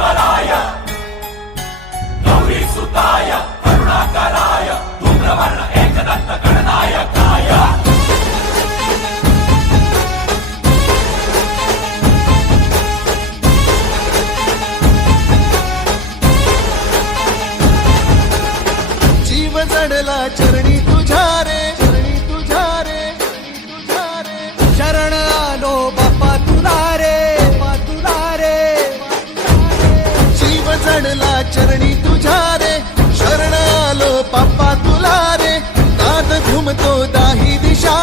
विश्वेश्वराय गौरी सुताय करुणाकराय धूम्रवर्ण एकदंत गणनायकाय जीव जडला चरणी तुझ्या रे, चरणी तुझ्या रे, शरण आलो बाप्पा तुला रे, बाप्पा तुला रे. जीव जडला चरणी तुझ्या रे, शरण आलो बाप्पा तुला रे. नाद घुमतो दाही दिशा